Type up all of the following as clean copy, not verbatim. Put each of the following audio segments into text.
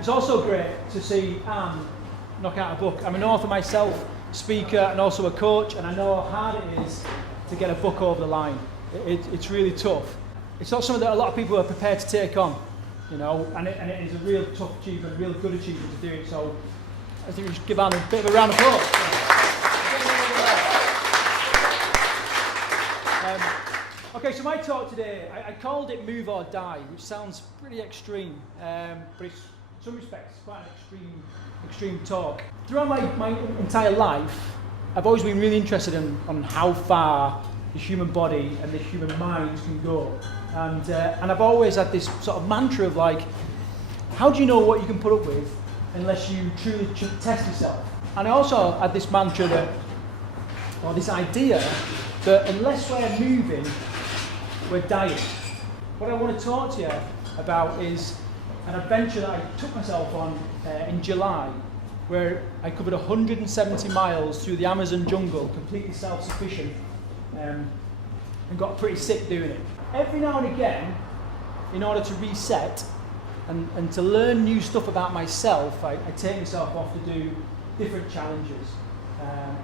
It's also great to see Anne knock out a book. I'm an author myself, speaker and also a coach, and I know how hard it is to get a book over the line. It's really tough. It's not something that a lot of people are prepared to take on, you know, and it is a real tough achievement, a real good achievement to do it. So I think we should give Anne a bit of a round of applause. Okay, so my talk today, I called it Move or Die, which sounds pretty extreme, but it's, in some respects, it's quite an extreme talk. Throughout my entire life, I've always been really interested on how far the human body and the human mind can go. And I've always had this sort of mantra of like, how do you know what you can put up with unless you truly test yourself? And I also had this mantra that, or this idea, that unless we're moving, we're dying. What I want to talk to you about is an adventure that I took myself on in July, where I covered 170 miles through the Amazon jungle, completely self-sufficient, and got pretty sick doing it. Every now and again, in order to reset and to learn new stuff about myself, I take myself off to do different challenges.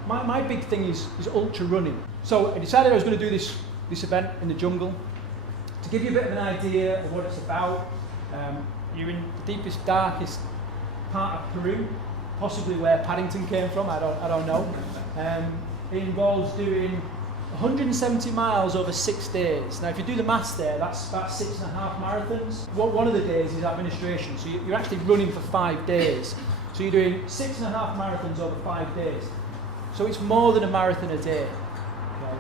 My big thing is ultra running. So I decided I was going to do this event in the jungle. To give you a bit of an idea of what it's about, you're in the deepest, darkest part of Peru, possibly where Paddington came from, I don't know. It involves doing 170 miles over 6 days. Now if you do the maths there, that's about 6.5 marathons. One of the days is administration, so you're actually running for 5 days. So you're doing 6.5 marathons over 5 days. So it's more than a marathon a day. Okay?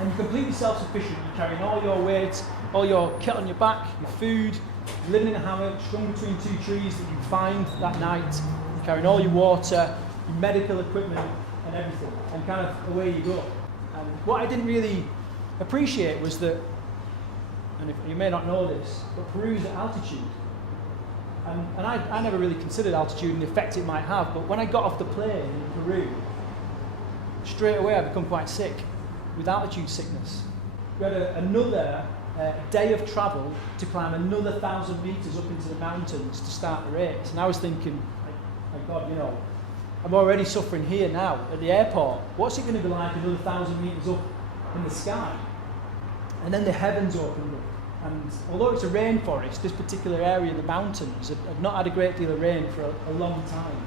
And you're completely self-sufficient. You're carrying all your weight, all your kit on your back, your food, you're living in a hammock, strung between 2 trees that you find that night. You're carrying all your water, your medical equipment and everything, and kind of away you go. And what I didn't really appreciate was that, and you may not know this, but Peru's at altitude. And I never really considered altitude and the effect it might have, but when I got off the plane in Peru, straight away I become quite sick with altitude sickness. We had another day of travel to climb another 1,000 metres up into the mountains to start the race. And I was thinking, my God, you know, I'm already suffering here now at the airport. What's it going to be like another 1,000 metres up in the sky? And then the heavens opened up. And although it's a rainforest, this particular area, the mountains, have not had a great deal of rain for a long time.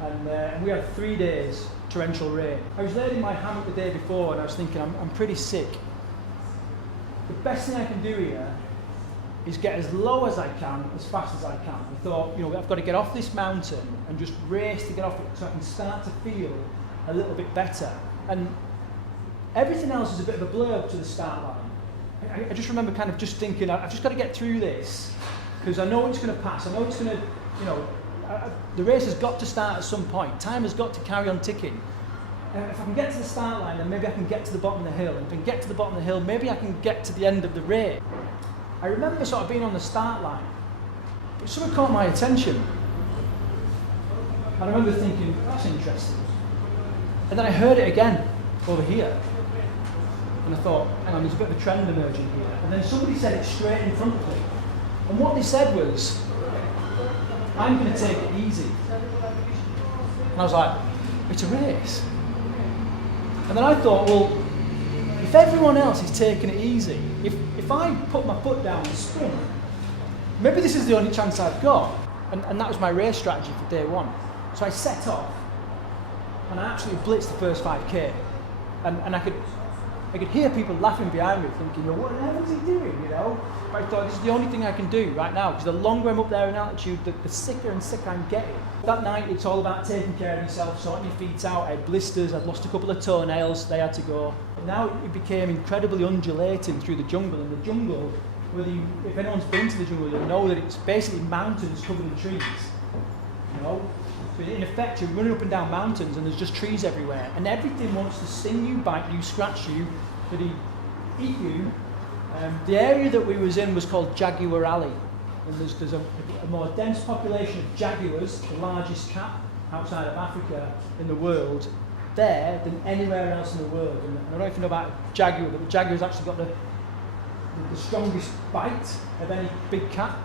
And we had 3 days torrential rain. I was laid in my hammock the day before and I was thinking, I'm pretty sick. The best thing I can do here is get as low as I can, as fast as I can. I thought, you know, I've got to get off this mountain and just race to get off it so I can start to feel a little bit better. And everything else is a bit of a blur up to the start line. I just remember kind of just thinking, I've just got to get through this because I know it's going to pass. I know it's going to, you know, the race has got to start at some point. Time has got to carry on ticking. If I can get to the start line, then maybe I can get to the bottom of the hill. And if I can get to the bottom of the hill, maybe I can get to the end of the race. I remember sort of being on the start line, but something caught my attention. And I remember thinking, that's interesting. And then I heard it again over here. And I thought, hang on, there's a bit of a trend emerging here. And then somebody said it straight in front of me. And what they said was, I'm going to take it easy. And I was like, it's a race. And then I thought, well, if everyone else is taking it easy, if I put my foot down and sprint, maybe this is the only chance I've got. And that was my race strategy for day one. So I set off, and I absolutely blitzed the first 5K. And I could hear people laughing behind me, thinking, well, what the hell is he doing, you know? But I thought, this is the only thing I can do right now, because the longer I'm up there in altitude, the sicker and sicker I'm getting. That night, it's all about taking care of yourself, sorting your feet out. I had blisters, I'd lost a couple of toenails, they had to go. Now it became incredibly undulating through the jungle, and the jungle, if anyone's been to the jungle, you'll know that it's basically mountains covered in trees, you know? So in effect, you're running up and down mountains and there's just trees everywhere, and everything wants to sting you, bite you, scratch you, but eat you. The area that we was in was called Jaguar Alley, and there's a more dense population of jaguars, the largest cat outside of Africa in the world, there than anywhere else in the world. And I don't know if you know about jaguar, but the jaguar's actually got the strongest bite of any big cat.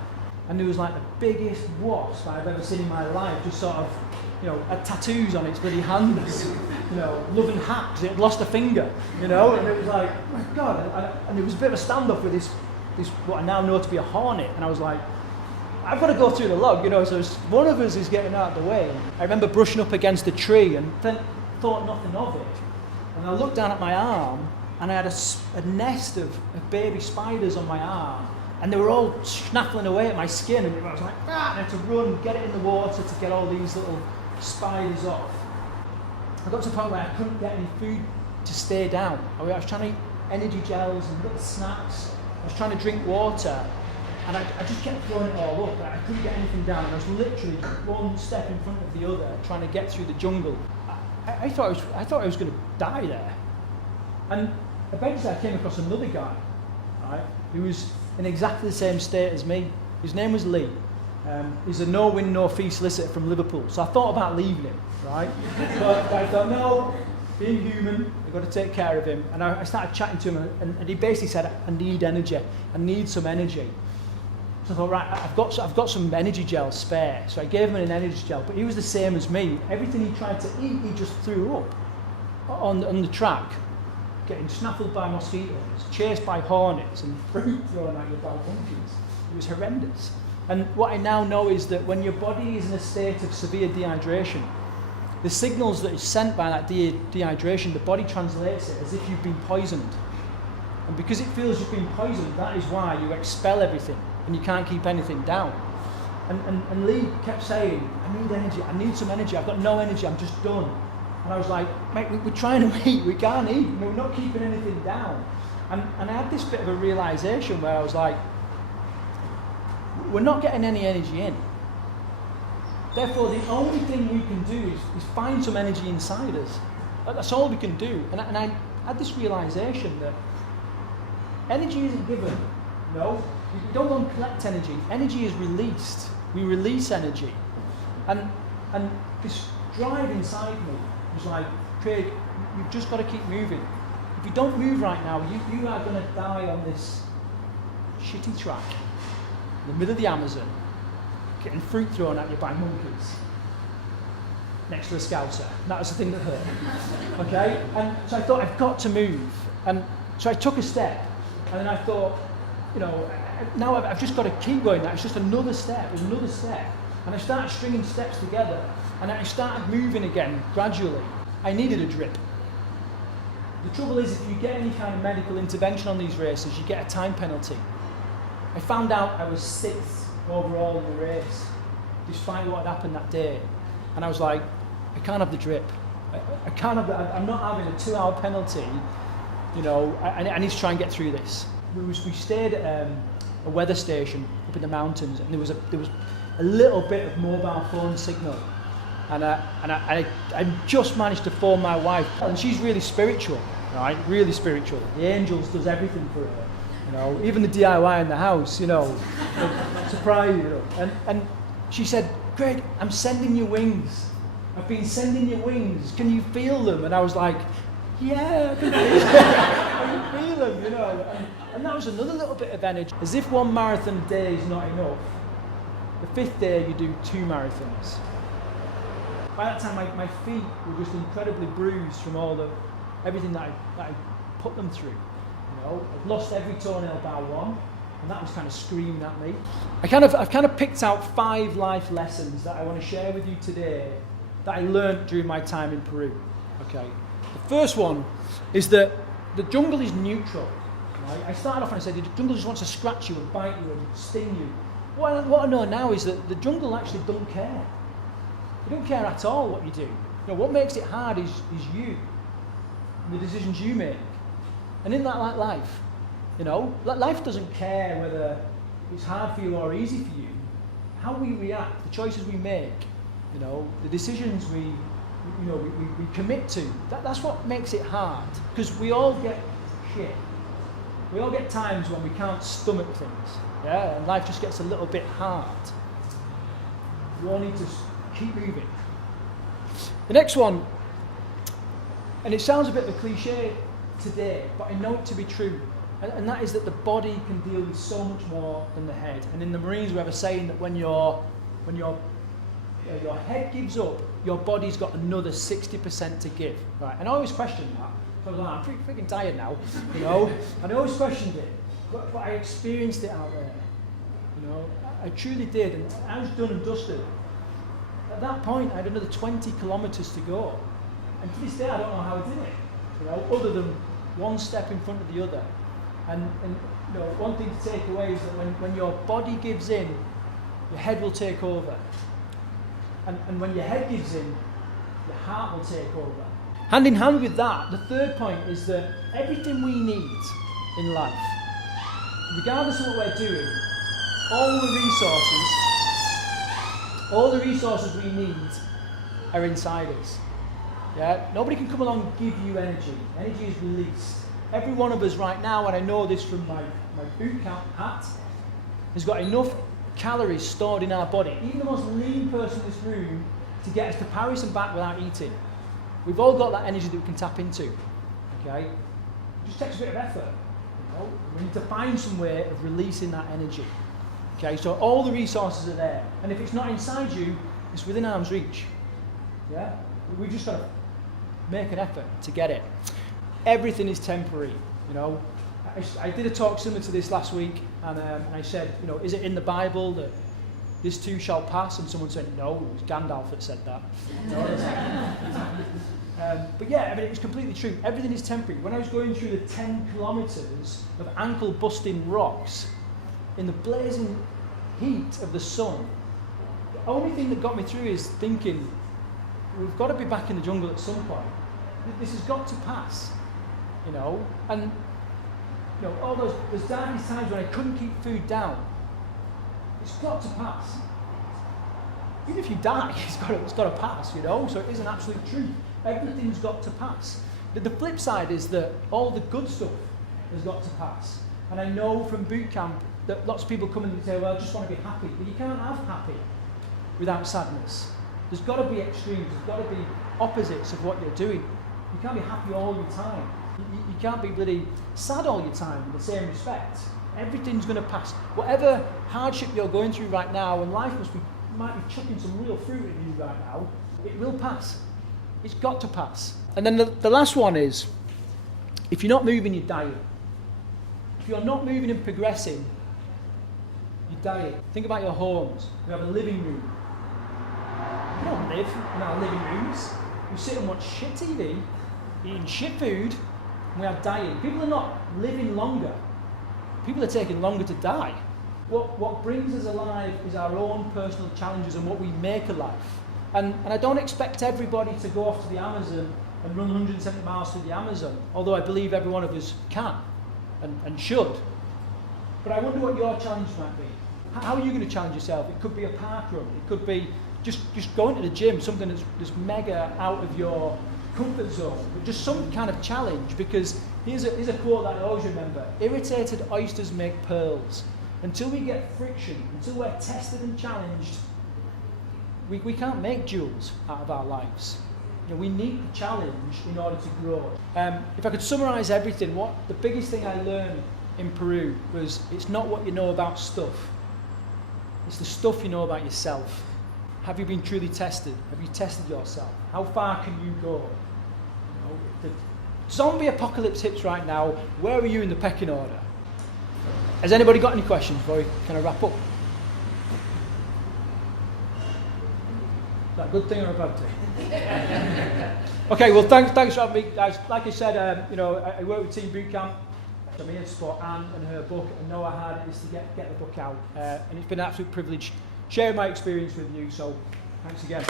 and there was like the biggest wasp I've ever seen in my life, just sort of, had tattoos on its bloody hands, loving hacks, it had lost a finger, and it was like, oh my God, and there was a bit of a standoff with this what I now know to be a hornet, and I was like, I've got to go through the log, so one of us is getting out of the way. I remember brushing up against a tree and then thought nothing of it, and I looked down at my arm, and I had a nest of baby spiders on my arm, and they were all snaffling away at my skin, and I was like, and I had to run, get it in the water to get all these little spiders off. I got to the point where I couldn't get any food to stay down. I was trying to eat energy gels and little snacks. I was trying to drink water, and I just kept throwing it all up. I couldn't get anything down, and I was literally one step in front of the other, trying to get through the jungle. I thought I was going to die there. And eventually I came across another guy, right, who was in exactly the same state as me. His name was Lee. He's a no-win, no-fee solicitor from Liverpool. So I thought about leaving him, right? But I thought, no, being human, I've got to take care of him. And I started chatting to him, and he basically said, I need energy. I need some energy. So I thought, right, I've got some energy gel spare. So I gave him an energy gel, but he was the same as me. Everything he tried to eat, he just threw up on the track, getting snaffled by mosquitoes, chased by hornets, and fruit thrown at you by monkeys. It was horrendous. And what I now know is that when your body is in a state of severe dehydration, the signals that is sent by that dehydration, the body translates it as if you've been poisoned. And because it feels you've been poisoned, that is why you expel everything and you can't keep anything down. And Lee kept saying, I need energy, I need some energy, I've got no energy, I'm just done. And I was like, mate, we're trying to eat, we can't eat, we're not keeping anything down. And I had this bit of a realization where I was like, we're not getting any energy in. Therefore, the only thing we can do is find some energy inside us. That's all we can do. And I had this realization that energy isn't given. No, you don't go and collect energy. Energy is released. We release energy. And this drive inside me was like, Craig, you've just got to keep moving. If you don't move right now, you are going to die on this shitty track in the middle of the Amazon, getting fruit thrown at you by monkeys next to a scouser. That was the thing that hurt. Okay? And so I thought, I've got to move. And so I took a step, and then I thought, now I've just got to keep going. It's just another step, another step. And I started stringing steps together, and I started moving again gradually. I needed a drip. The trouble is, if you get any kind of medical intervention on these races, you get a time penalty. I found out I was 6th overall in the race, despite what had happened that day. And I was like, I can't have the drip. I can't have that. I'm not having a 2-hour penalty. I need to try and get through this. We stayed at a weather station up in the mountains, and there was a little bit of mobile phone signal. And I just managed to phone my wife, and she's really spiritual, right? Really spiritual. The angels does everything for her. Even the DIY in the house, surprise you. And she said, Craig, I'm sending you wings. I've been sending you wings. Can you feel them? And I was like, yeah, I can feel them. I can feel them, And that was another little bit of energy. As if one marathon day is not enough, the 5th day you do 2 marathons. By that time, my feet were just incredibly bruised from everything that I put them through. I've lost every toenail bar 1, and that was kind of screaming at me. I've kind of picked out 5 life lessons that I want to share with you today that I learned during my time in Peru. Okay, the first one is that the jungle is neutral. Right? I started off and I said the jungle just wants to scratch you and bite you and sting you. What I know now is that the jungle actually don't care. They don't care at all what you do. What makes it hard is you and the decisions you make. And in that, like life, life doesn't care whether it's hard for you or easy for you. How we react, the choices we make, the decisions we commit to, that's what makes it hard. Because we all get shit. We all get times when we can't stomach things, yeah, and life just gets a little bit hard. We all need to keep moving. The next one, and it sounds a bit of a cliche today, but I know it to be true. And that is that the body can deal with so much more than the head. And in the Marines we have a saying that when your head gives up, your body's got another 60% to give. Right? And I always questioned that. So I was like, I'm freaking tired now, you know. And I always questioned it, but I experienced it out there, you know. I truly did, and I was done and dusted. At that point, I had another 20 kilometers to go, and to this day, I don't know how I did it, you know, other than one step in front of the other. And you know, one thing to take away is that when your body gives in, your head will take over. And when your head gives in, your heart will take over. Hand in hand with that, the third point is that everything we need in life, regardless of what we're doing, all the resources we need are inside us. Yeah? Nobody can come along and give you energy. Energy is released. Every one of us right now, and I know this from my boot camp hat, has got enough calories stored in our body, even the most lean person in this room, to get us to Paris and back without eating. We've all got that energy that we can tap into. Okay? It just takes a bit of effort. You know? We need to find some way of releasing that energy. Okay, so all the resources are there, and if it's not inside you, it's within arm's reach. Yeah, we've just got to make an effort to get it. Everything is temporary. You know, I did a talk similar to this last week, and I said, you know, is it in the Bible that this too shall pass? And someone said, no, it was Gandalf that said that. But yeah, I mean, it's completely true. Everything is temporary. When I was going through the 10 kilometers of ankle-busting rocks, in the blazing heat of the sun, the only thing that got me through is thinking, we've got to be back in the jungle at some point. This has got to pass, you know. And you know, all those darkest times when I couldn't keep food down, it's got to pass. Even if you die, it's got to pass, you know. So it is an absolute truth. Everything's got to pass. The flip side is that all the good stuff has got to pass. And I know from boot camp that lots of people come in and say, well, I just want to be happy. But you can't have happy without sadness. There's got to be extremes. There's got to be opposites of what you're doing. You can't be happy all your time. You can't be bloody sad all your time in the same respect. Everything's going to pass. Whatever hardship you're going through right now, and life might be chucking some real fruit at you right now, it will pass. It's got to pass. And then the last one is, if you're not moving, you're dying. If you're not moving and progressing, you're dying. Think about your homes. We have a living room. We don't live in our living rooms. We sit and watch shit TV, eating shit food, and we are dying. People are not living longer. People are taking longer to die. What brings us alive is our own personal challenges and what we make alive. And I don't expect everybody to go off to the Amazon and run 170 miles through the Amazon, although I believe every one of us can and should. But I wonder what your challenge might be. How are you going to challenge yourself? It could be a park run. It could be just going to the gym, something that's mega out of your comfort zone, but just some kind of challenge. Because here's a quote that I always remember: irritated oysters make pearls. Until we get friction, until we're tested and challenged, we can't make jewels out of our lives. You know, we need the challenge in order to grow. If I could summarize everything, the biggest thing I learned in Peru was, it's not what you know about stuff, it's the stuff you know about yourself. Have you been truly tested? Have you tested yourself? How far can you go? You know, the zombie apocalypse hits right now. Where are you in the pecking order? Has anybody got any questions before we kind of wrap up? Is that a good thing or a bad thing? Okay, well, thanks for having me, guys. Like I said, I work with Team Bootcamp. I'm here to support Anne and her book, and know how hard it is to get the book out. And it's been an absolute privilege sharing my experience with you, so thanks again.